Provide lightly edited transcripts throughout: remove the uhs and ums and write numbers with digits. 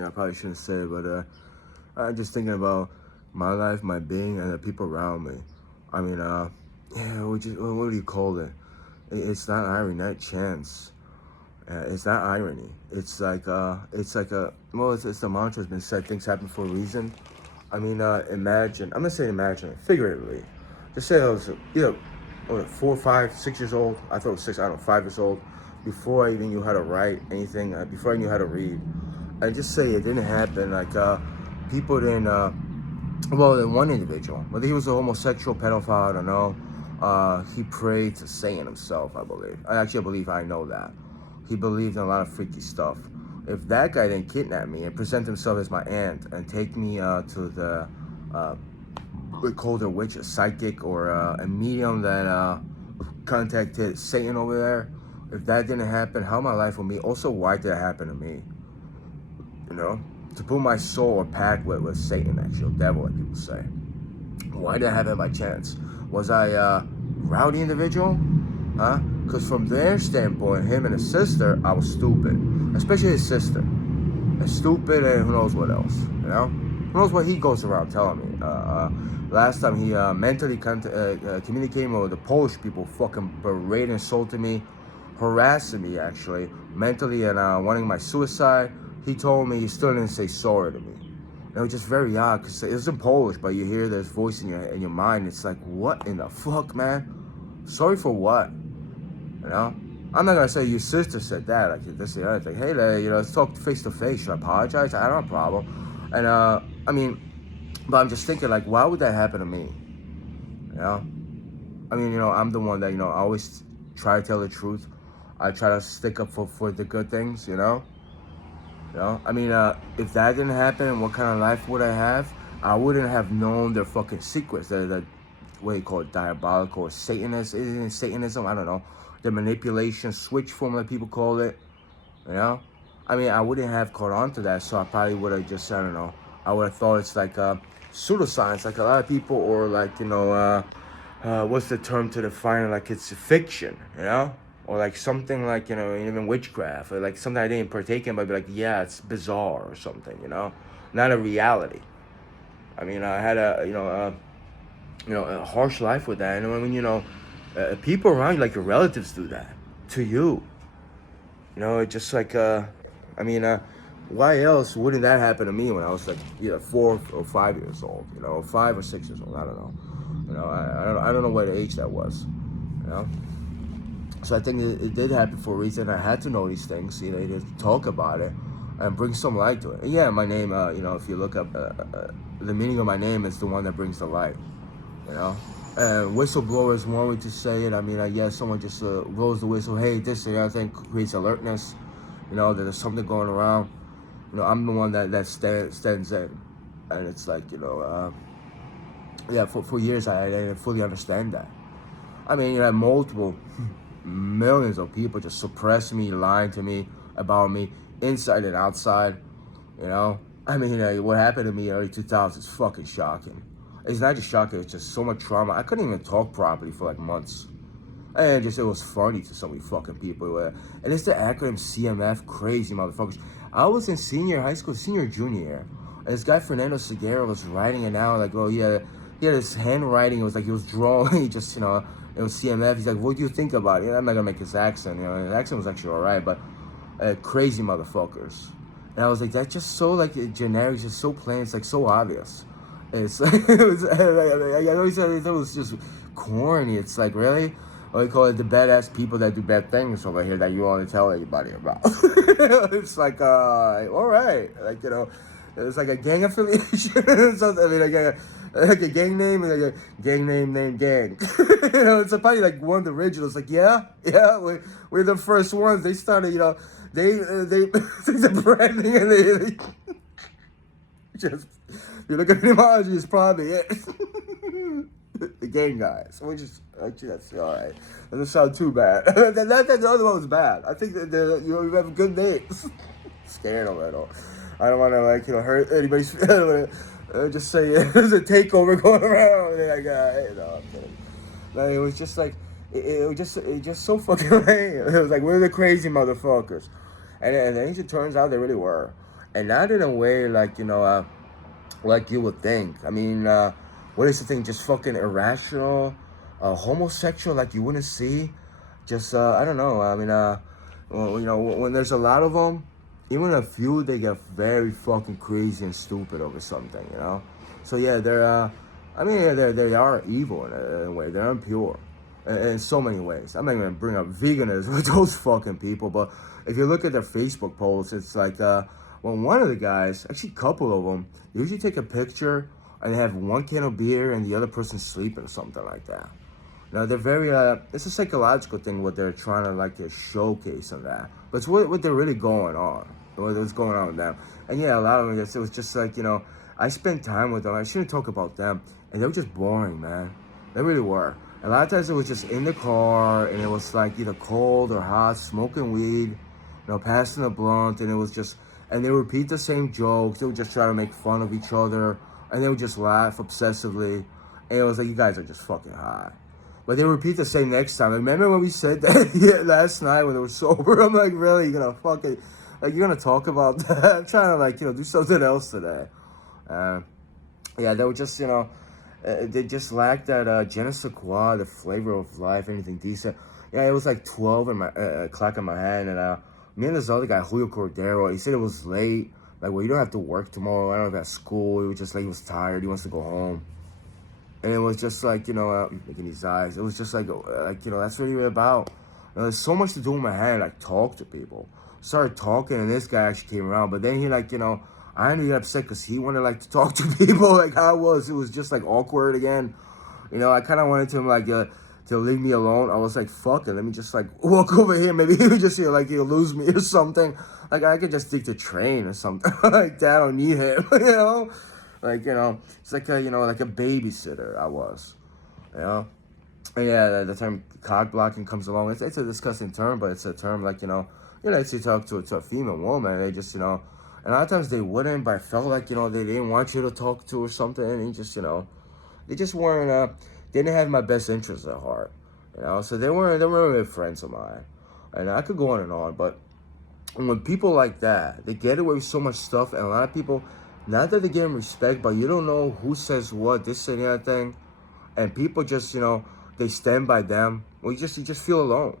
I probably shouldn't say it, but I'm just thinking about my life, my being, and the people around me. I mean, yeah, what do you call it? It's not irony, not chance. It's not irony. It's like a, well, it's the mantra has been said, things happen for a reason. I mean, imagine, I'm not saying imagine, figuratively. Just say I was, what, 4, 5, 6 years old. I thought it was six, I don't know, 5 years old. Before I even knew how to write anything, before I knew how to read. And just say it didn't happen. People didn't, well, then one individual, whether he was a homosexual pedophile, I don't know. He prayed to Satan himself, I believe. I believe I know that. He believed in a lot of freaky stuff. If that guy didn't kidnap me and present himself as my aunt and take me to the, we called a witch, a psychic, or a medium that contacted Satan over there, if that didn't happen, how my life would be? Also, why did it happen to me? You know? To put my soul or pact with Satan, actually, or devil, like people say. Why did I have that by chance? Was I a rowdy individual? Huh? Because from their standpoint, him and his sister, I was stupid. Especially his sister. And stupid and who knows what else, you know? Who knows what he goes around telling me. Last time he mentally communicated with the Polish people, fucking berating, insulting me, harassing me actually, mentally, and wanting my suicide. He told me he still didn't say sorry to me. It was just very odd because it was in Polish, but you hear this voice in your mind. It's like, what in the fuck, man? Sorry for what? You know? I'm not gonna say your sister said that, like this and the other thing. Hey, let's talk face to face. Should I apologize? I don't have a problem. And I mean, but I'm just thinking, like, why would that happen to me? You know? I mean, I'm the one that I always try to tell the truth. I try to stick up for the good things. I mean, if that didn't happen, what kind of life would I have? I wouldn't have known their fucking secrets. The what do you call it, diabolical or Satanist? Isn't it Satanism? I don't know. The manipulation switch formula people call it. I mean, I wouldn't have caught on to that, so I probably would have just, I don't know. I would have thought it's like pseudoscience, like a lot of people, or like what's the term to define it? Like it's fiction, or like something like even witchcraft, or like something I didn't partake in, but I'd be like, yeah, it's bizarre or something, not a reality. I mean, I had a harsh life with that, and people around you, like your relatives, do that to you. It's just like why else wouldn't that happen to me when I was like either 4 or 5 years old, or 5 or 6 years old? I don't know. I don't know what age that was. So I think it did happen for a reason. I had to know these things, to talk about it and bring some light to it. And yeah, my name, if you look up the meaning of my name, is the one that brings the light. Whistleblowers want me to say it. I mean, I guess someone just blows the whistle. Hey, this and that thing creates alertness. That there's something going around. I'm the one that stands in, and it's like yeah. For years I didn't fully understand that. I mean, you have multiple millions of people just suppressing me, lying to me about me, inside and outside. I mean, what happened to me in early 2000s is fucking shocking. It's not just shocking, it's just so much trauma. I couldn't even talk properly for like months. And it was funny to so many fucking people. And it's the acronym CMF, crazy motherfuckers. I was in senior junior year. And this guy, Fernando Segura, was writing it out like, oh, yeah, he had his handwriting. It was like he was drawing. He just, it was CMF. He's like, what do you think about it? I'm not going to make his accent. His accent was actually all right, but crazy motherfuckers. And I was like, that's just so like generic, it's just so plain. It's like so obvious. It's like, I always said it was just corny. It's like, really? Or they call it the badass people that do bad things over here that you want to tell everybody about. It's like, all right. Like, it's like a gang affiliation or something. I mean, like a gang name and like a gang name named gang. It's probably like one of the originals. Like, yeah, we're the first ones. They started, they the branding and they just, you look at the etymology, it's probably it. The gang guys. We just, actually, that's all right. Doesn't sound too bad. The other one was bad. I think that you have good names. Scared a little. I don't want to hurt anybody's feelings. Just say there's a takeover going around. And I'm kidding. Like, it was just like it was just so fucking lame. It was like, we're the crazy motherfuckers, and then it turns out they really were. and not in a way like you would think. I mean, what is the thing? Just fucking irrational, homosexual, like you wouldn't see. Just I don't know. I mean, well, when there's a lot of them, even a few, they get very fucking crazy and stupid over something. So yeah, they're. I mean, yeah, they are evil in a way. They're impure in so many ways. I'm not even gonna bring up veganism with those fucking people, but if you look at their Facebook posts, it's like when one of the guys, actually a couple of them, usually take a picture and they have one can of beer and the other person sleeping or something like that. They're very, it's a psychological thing what they're trying to showcase on that. But it's what they're really going on, what's going on with them. And yeah, a lot of them, it was just I spent time with them. I shouldn't talk about them. And they were just boring, man. They really were. A lot of times it was just in the car and it was either cold or hot, smoking weed, passing a blunt, and it was just, and they would repeat the same jokes. They would just try to make fun of each other, and they would just laugh obsessively. And it was like, you guys are just fucking high. But they repeat the same next time. Remember when we said that last night when they were sober? I'm like, really? You're gonna fucking, you're gonna talk about that? I'm trying to do something else today. Yeah, they were just, they just lacked that je ne sais quoi, the flavor of life, anything decent. Yeah, it was 12 o'clock in my head, and me and this other guy, Julio Cordero, he said it was late. Well, you don't have to work tomorrow. I don't have school. He was just he was tired. He wants to go home. And it was just making these eyes. It was just that's what you're about. There's so much to do in my head, talk to people. Started talking, and this guy actually came around. But then he I ended up upset because he wanted to talk to people how it was. It was just awkward again. I kind of wanted him to leave me alone. I was like, fuck it, let me just walk over here. Maybe he would just he'll lose me or something. I could just take the train or something like that. I don't need him, It's like a babysitter I was, And yeah, the term cock blocking comes along. It's a disgusting term, but it's a term if you talk to a female woman, they just, and a lot of times they wouldn't, but I felt they didn't want you to talk to or something, and they just weren't, they didn't have my best interests at heart, so they weren't really friends of mine, and I could go on, but when people like that, they get away with so much stuff, and a lot of people, not that they give them respect, but you don't know who says what, this and that thing, and people just, they stand by them. Well, you just feel alone,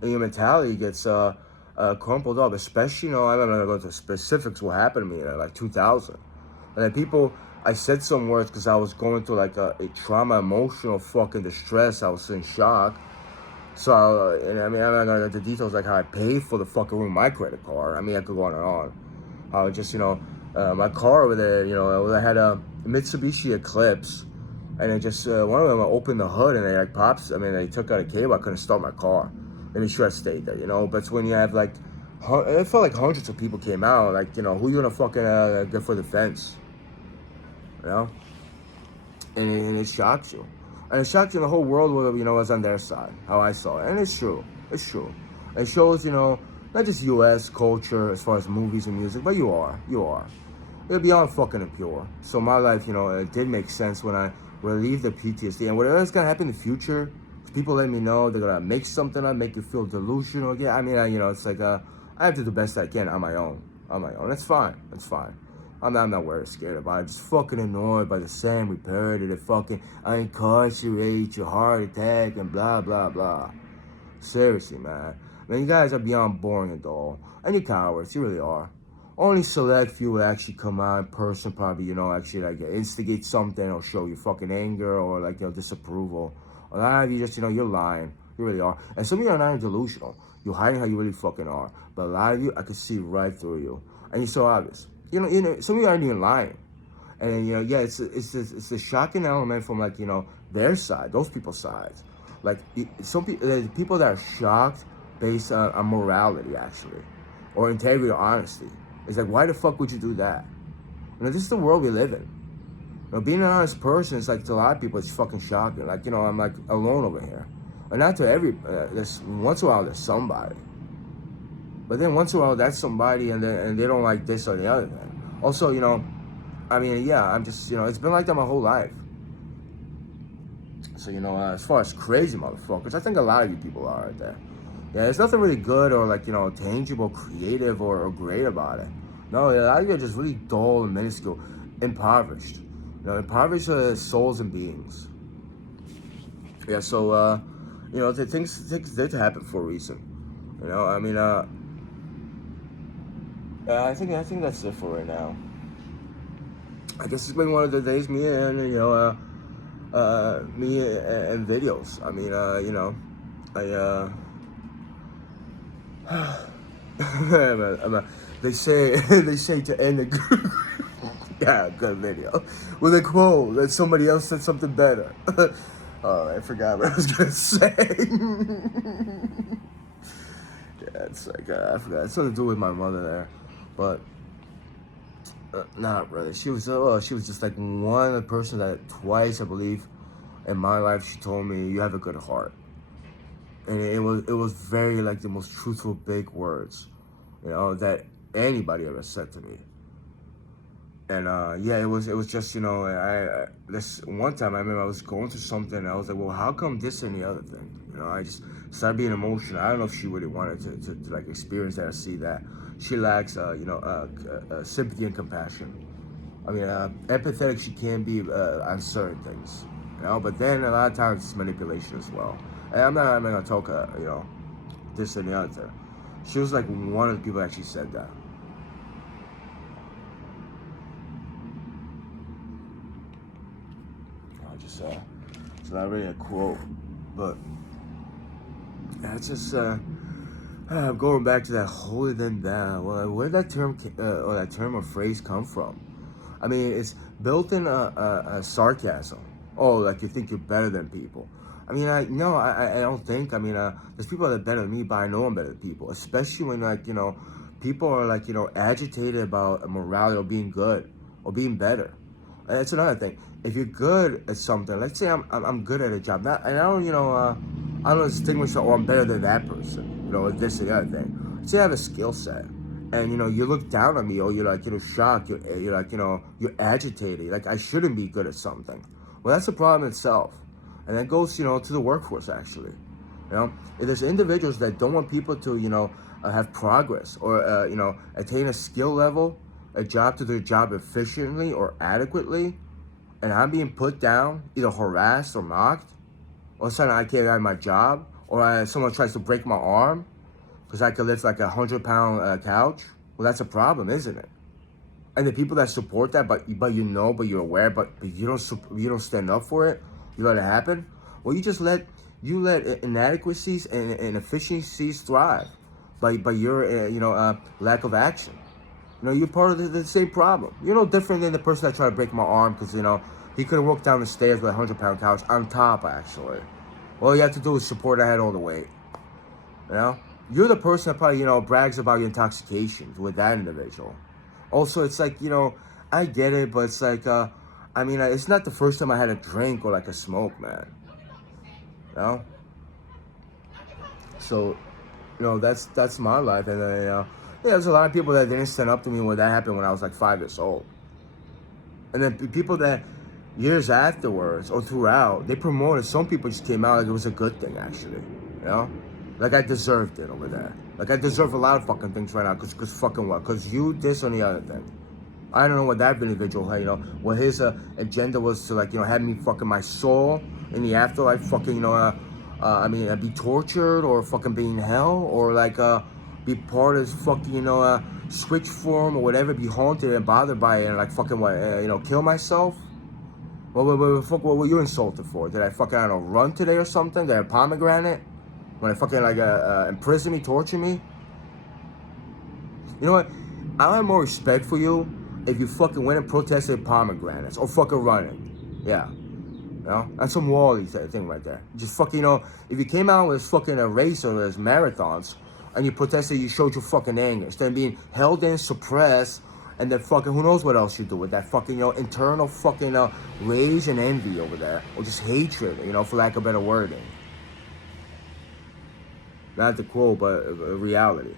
and your mentality gets crumpled up. Especially, I don't know to go into specifics what happened to me in 2000, and then people, I said some words because I was going through a trauma, emotional fucking distress. I was in shock. So, and I mean, I'm not gonna get into details how I paid for the fucking room, my credit card. I mean, I could go on and on. How just, my car over there, I had a Mitsubishi Eclipse, and it just, one of them, I opened the hood, and they pops, they took out a cable, I couldn't start my car. Let me sure I stayed there, But it's when you have, it felt like hundreds of people came out, who you gonna fucking get for defense? And it shocks you. And it shocks you the whole world was on their side, how I saw it. And it's true. It's true. It shows, not just U.S. culture as far as movies and music, but you are. You're beyond fucking impure. So my life, it did make sense when I relieved the PTSD. And whatever's going to happen in the future, people let me know they're going to make something up, make you feel delusional. Yeah, I mean, it's I have to do the best I can on my own. That's fine. I'm not worried, scared about it. I'm just fucking annoyed by the same repetitive fucking I incarcerate your heart attack and blah, blah, blah. Seriously, man. You guys are beyond boring and dull. And you're cowards, you really are. Only select few will actually come out in person, probably, actually instigate something or show you fucking anger or disapproval. A lot of you just, you're lying. You really are. And some of you are not even delusional. You're hiding how you really fucking are. But a lot of you, I can see right through you. And you're so obvious. Some of you aren't even lying. And, it's the shocking element from, their side, those people's sides. Some people that are shocked based on morality, actually, or integrity or honesty. It's why the fuck would you do that? This is the world we live in. Being an honest person is to a lot of people, it's fucking shocking. I'm alone over here. And not to there's once in a while there's somebody. But then once in a while that's somebody and they don't like this or the other thing. Also, I'm just, it's been like that my whole life. So, as far as crazy motherfuckers, I think a lot of you people are out there. Yeah, there's nothing really good or tangible, creative or great about it. No, a lot of you are just really dull and minuscule, impoverished. Impoverished souls and beings. Yeah, so things did happen for a reason. I think that's it for right now. I guess it's been one of the days me and videos. They say they say to end a good, yeah, good video with a quote that somebody else said something better. Oh, I forgot what I was gonna say. Yeah, it's like I forgot. It's something to do with my mother there, but not really. She was just like one person that twice, I believe, in my life she told me you have a good heart, and it was very like the most truthful big words, that anybody ever said to me. And yeah, it was just this one time I remember I was going through something and I was like, well, how come this and the other thing? I just started being emotional. I don't know if she really wanted to like experience that or see that. She lacks sympathy and compassion. Empathetic she can be on certain things, but then a lot of times it's manipulation as well. And I'm not gonna talk this and the other. She was like one of the people that actually said that. It's not really a quote, but yeah, it's just going back to that holier than thou. Well, where did that term or phrase come from? I mean, it's built in a sarcasm. Oh, like you think you're better than people. I don't think. There's people that are better than me, but I know I'm better than people. Especially when people are agitated about morality or being good or being better. That's another thing. If you're good at something, let's say I'm good at a job, and I don't distinguish, oh, I'm better than that person, this or the other thing. Let's say I have a skill set, and you look down on me, or you're like shocked, you're like you're agitated, like I shouldn't be good at something. Well, that's a problem itself, and that goes to the workforce actually. If there's individuals that don't want people to have progress or attain a skill level, a job to their job efficiently or adequately, and I'm being put down, either harassed or mocked, or suddenly I can't have my job, or someone tries to break my arm because I could lift like 100-pound couch, well, that's a problem, isn't it? And the people that support that, but you're aware, but you don't stand up for it, you let it happen. Well, you let inadequacies and inefficiencies thrive by your lack of action. You're part of the same problem. You're no different than the person that tried to break my arm because, he couldn't walk down the stairs with a 100-pound couch on top, actually. All you have to do is support I had all the weight. You're the person that probably, brags about your intoxication with that individual. Also, it's like, I get it, but it's like, it's not the first time I had a drink or like a smoke, man. So, that's my life. And yeah, there's a lot of people that didn't stand up to me when that happened when I was like 5 years old. And then people that years afterwards or throughout, they promoted. Some people just came out like it was a good thing, actually. Like I deserved it over there. Like I deserve a lot of fucking things right now because fucking what? Because you, this, and the other thing. I don't know what that individual had, what his agenda was to have me fucking my soul in the afterlife, fucking, be tortured or fucking be in hell or be part of this fucking, switch form or whatever, be haunted and bothered by it and fucking kill myself. What were you insulted for? Did I fucking, run today or something? Did I pomegranate? When I fucking imprison me, torture me? You know what? I have more respect for you if you fucking went and protested pomegranates or fucking running. Yeah. That's some Wally thing right there. Just fucking, if you came out with this fucking race or this marathons and you protested, you showed your fucking anger instead of being held in, suppressed, and then fucking who knows what else you do with that fucking, internal fucking rage and envy over there, or just hatred, for lack of better wording. Not the quote, but reality.